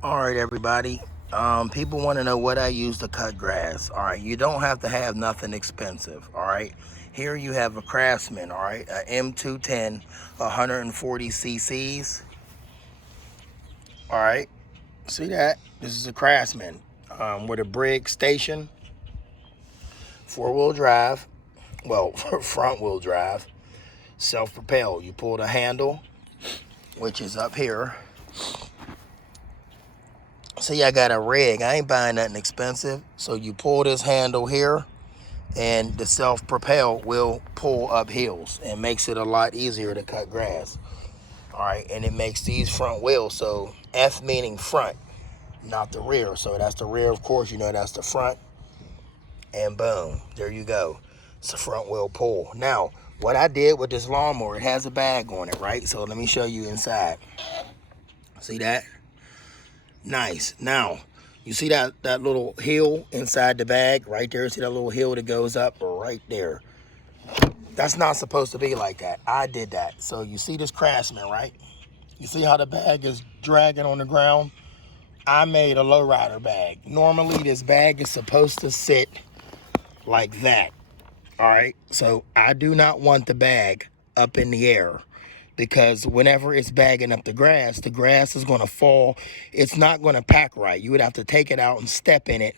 All right, everybody. People want to know what I use to cut grass. All right, you don't have to have nothing expensive. All right, here you have a Craftsman. All right, a M210, 140 cc's. All right, see that? This is a Craftsman with a Briggs station, 4-wheel drive. Well, front-wheel drive, self-propelled. You pull the handle, which is up here. See, I got a rig. I ain't buying nothing expensive. So you pull this handle here, and the self-propel will pull up hills and makes it a lot easier to cut grass. All right, and it makes these front wheels, so F meaning front, not the rear. So that's the rear, of course, you know that's the front, and boom, there you go. It's a front wheel pull. Now, what I did with this lawnmower, it has a bag on it, right? So let me show you inside. See that? Nice. Now, you see that little hill inside the bag right there? See that little hill that goes up right there? That's not supposed to be like that. I did that. So you see this Craftsman, right? You see how the bag is dragging on the ground? I made a lowrider bag. Normally, this bag is supposed to sit like that. All right? So I do not want the bag up in the air, because whenever it's bagging up the grass is going to fall. It's not going to pack right. You would have to take it out and step in it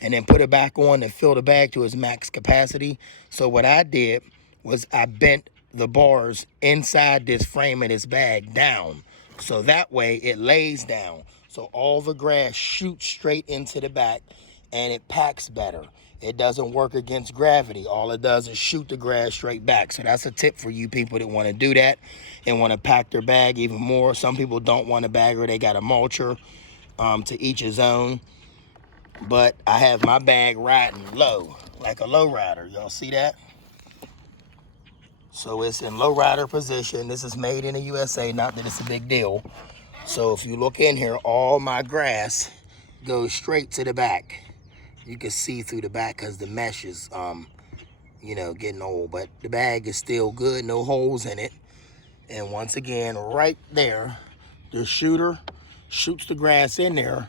and then put it back on and fill the bag to its max capacity. So what I did was I bent the bars inside this frame of this bag down, so that way it lays down. So all the grass shoots straight into the back and it packs better. It doesn't work against gravity. All it does is shoot the grass straight back. So that's a tip for you people that want to do that and want to pack their bag even more. Some people don't want a bagger. They got a mulcher, to each his own. But I have my bag riding low, like a low rider. Y'all see that? So it's in low rider position. This is made in the USA, not that it's a big deal. So if you look in here, all my grass goes straight to the back. You can see through the back because the mesh is, getting old. But the bag is still good, no holes in it. And once again, right there, the shooter shoots the grass in there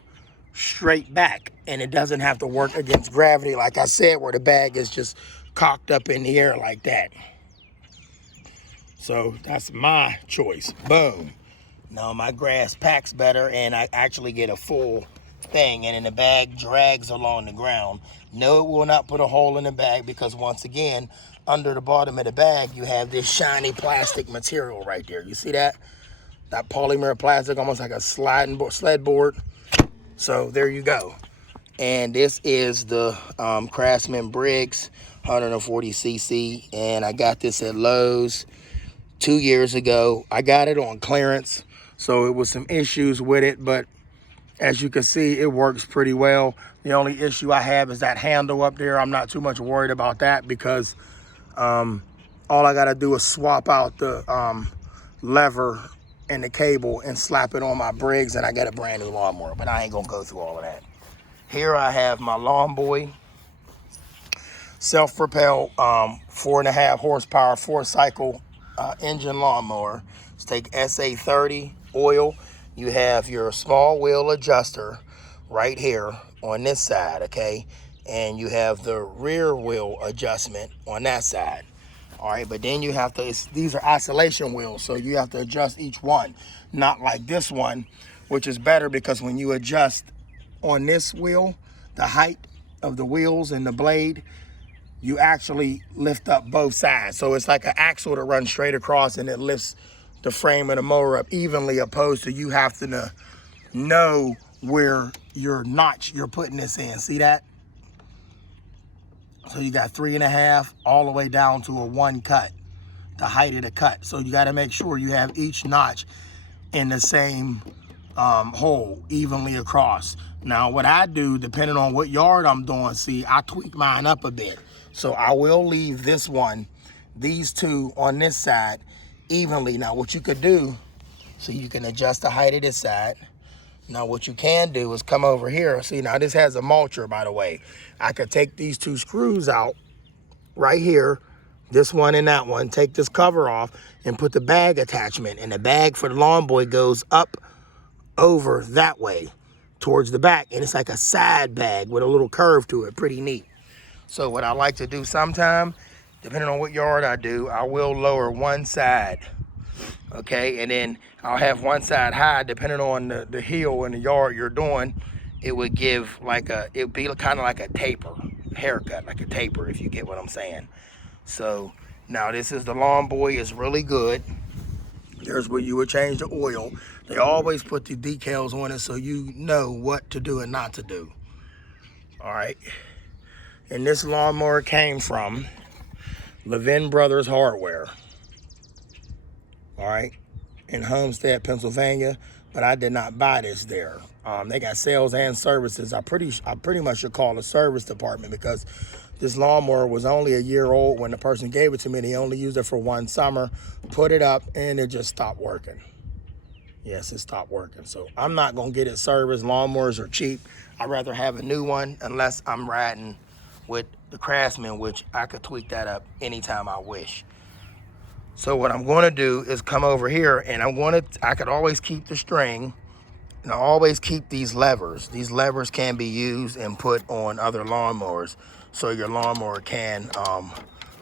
straight back. And it doesn't have to work against gravity, like I said, where the bag is just cocked up in the air like that. So that's my choice. Boom. Now my grass packs better and I actually get a full thing, and then the bag drags along the ground. No, it will not put a hole in the bag, because once again, under the bottom of the bag, you have this shiny plastic material right there. You see that? That polymer plastic, almost like a sled board. So there you go. And this is the Craftsman Briggs 140 cc, and I got this at Lowe's 2 years ago. I got it on clearance, so it was some issues with it, but as you can see, it works pretty well. The only issue I have is that handle up there. I'm not too much worried about that, because all I gotta do is swap out the lever and the cable and slap it on my Briggs, and I got a brand new lawnmower. But I ain't gonna go through all of that. Here I have my LawnBoy self-propel 4.5 horsepower 4-cycle engine lawnmower. Let's take SA30 oil. You have your small wheel adjuster right here on this side, okay? And you have the rear wheel adjustment on that side. All right, but then you have to, these are isolation wheels, so you have to adjust each one. Not like this one, which is better, because when you adjust on this wheel, the height of the wheels and the blade, you actually lift up both sides. So it's like an axle that runs straight across, and it lifts the frame of the mower up evenly, opposed to you have to know where your notch you're putting this in. See that? So you got 3.5 all the way down to a 1 cut, the height of the cut. So you got to make sure you have each notch in the same hole evenly across. Now what I do, depending on what yard I'm doing, see, I tweak mine up a bit. So I will leave this one, these two on this side evenly. Now what you could do, so you can adjust the height of this side. Now what you can do is come over here. See, now this has a mulcher, by the way. I could take these two screws out right here, this one and that one, take this cover off and put the bag attachment, and the bag for the LawnBoy goes up over that way. towards the back, and it's like a side bag with a little curve to it, pretty neat. So what I like to do sometime, depending on what yard I do, I will lower one side, okay? And then I'll have one side high, depending on the hill in the yard you're doing. It would give like it'd be kind of like a taper, haircut, like a taper, if you get what I'm saying. So now this is the LawnBoy, it's really good. There's where you would change the oil. They always put the decals on it so you know what to do and not to do. All right. And this lawnmower came from Levin Brothers Hardware. All right. In Homestead, Pennsylvania. But I did not buy this there. They got sales and services. I pretty much should call the service department, because this lawnmower was only a year old when the person gave it to me. They only used it for one summer, put it up, and it just stopped working. Yes, it stopped working. So I'm not gonna get it serviced. Lawnmowers are cheap. I'd rather have a new one, unless I'm riding with the Craftsman, which I could tweak that up anytime I wish. So what I'm gonna do is come over here, and I could always keep the string, and I always keep these levers. These levers can be used and put on other lawnmowers, so your lawnmower can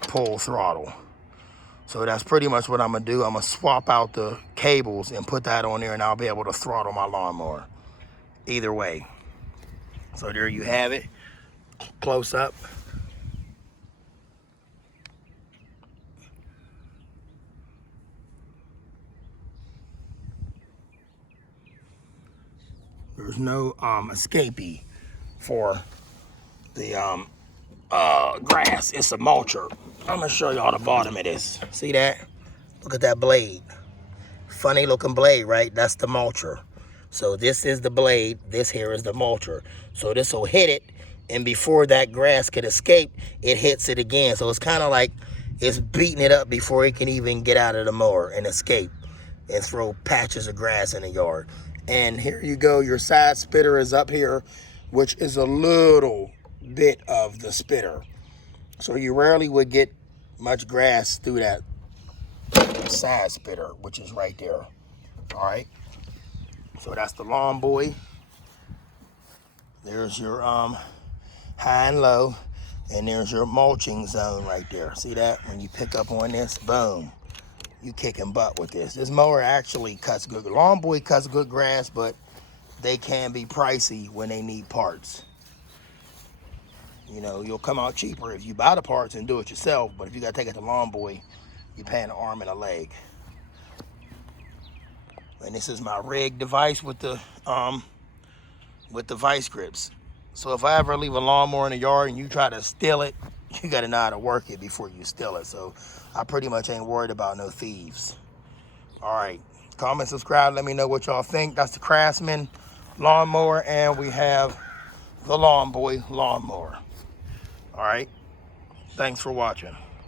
pull throttle. So that's pretty much what I'm gonna do. I'm gonna swap out the cables and put that on there, and I'll be able to throttle my lawnmower either way. So there you have it, close up. There's no escapee for the grass. It's a mulcher. I'm gonna show y'all the bottom of this. See that? Look at that blade. Funny looking blade, right? That's the mulcher. So this is the blade, this here is the mulcher. So this will hit it, and before that grass could escape, it hits it again. So it's kind of like it's beating it up before it can even get out of the mower and escape and throw patches of grass in the yard. And here you go, your side spitter is up here, which is a little bit of the spitter. So you rarely would get much grass through that side spitter, which is right there. All right. So that's the LawnBoy. There's your high and low, and there's your mulching zone right there. See that? When you pick up on this, boom, you kicking butt with this. This mower actually cuts good. LawnBoy cuts good grass, but they can be pricey when they need parts. You know, you'll come out cheaper if you buy the parts and do it yourself, but if you gotta take it to LawnBoy, you're paying an arm and a leg. And this is my rig device with the vice grips. So if I ever leave a lawnmower in the yard and you try to steal it, you gotta know how to work it before you steal it. So I pretty much ain't worried about no thieves. All right, comment, subscribe, let me know what y'all think. That's the Craftsman lawnmower, and we have the LawnBoy lawnmower. All right, thanks for watching.